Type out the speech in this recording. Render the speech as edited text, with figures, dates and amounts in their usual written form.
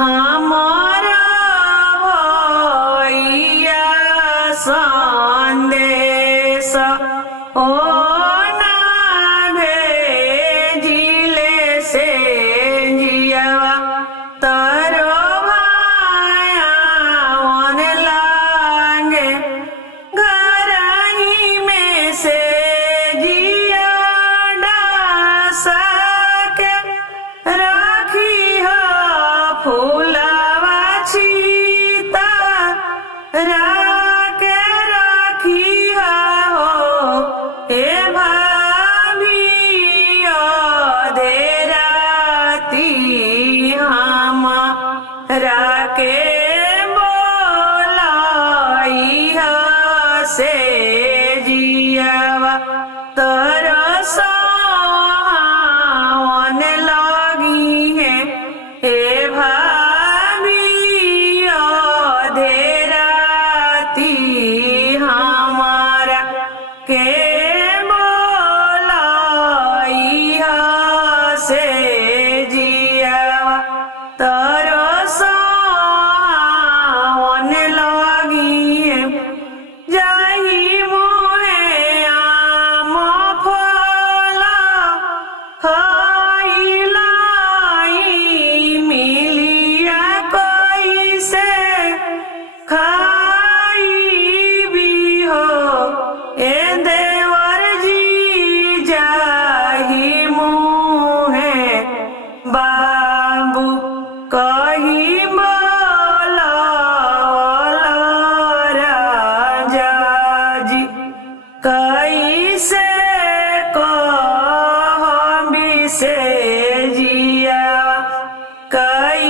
हमारा भैया संदेश ओ ना भेजिले से जियवा तरो भाया वन लागे घर ही में से जिया डासा के राखी हो फूलावा चीता राके राखी हो ए भाभी अधेराती हम राके बोलाई से जियावा तरसवन लगी है ए भाभी अधेराती हमारा के बोलाई से जियावा तरसवन लगी है जाही मोहे आम फला खाइलाई मिलिया कैसे खाई भी हो ए देवर जी जाही मुहे बाबू कही बोला राजा जी कैसे कहबी से जिया कई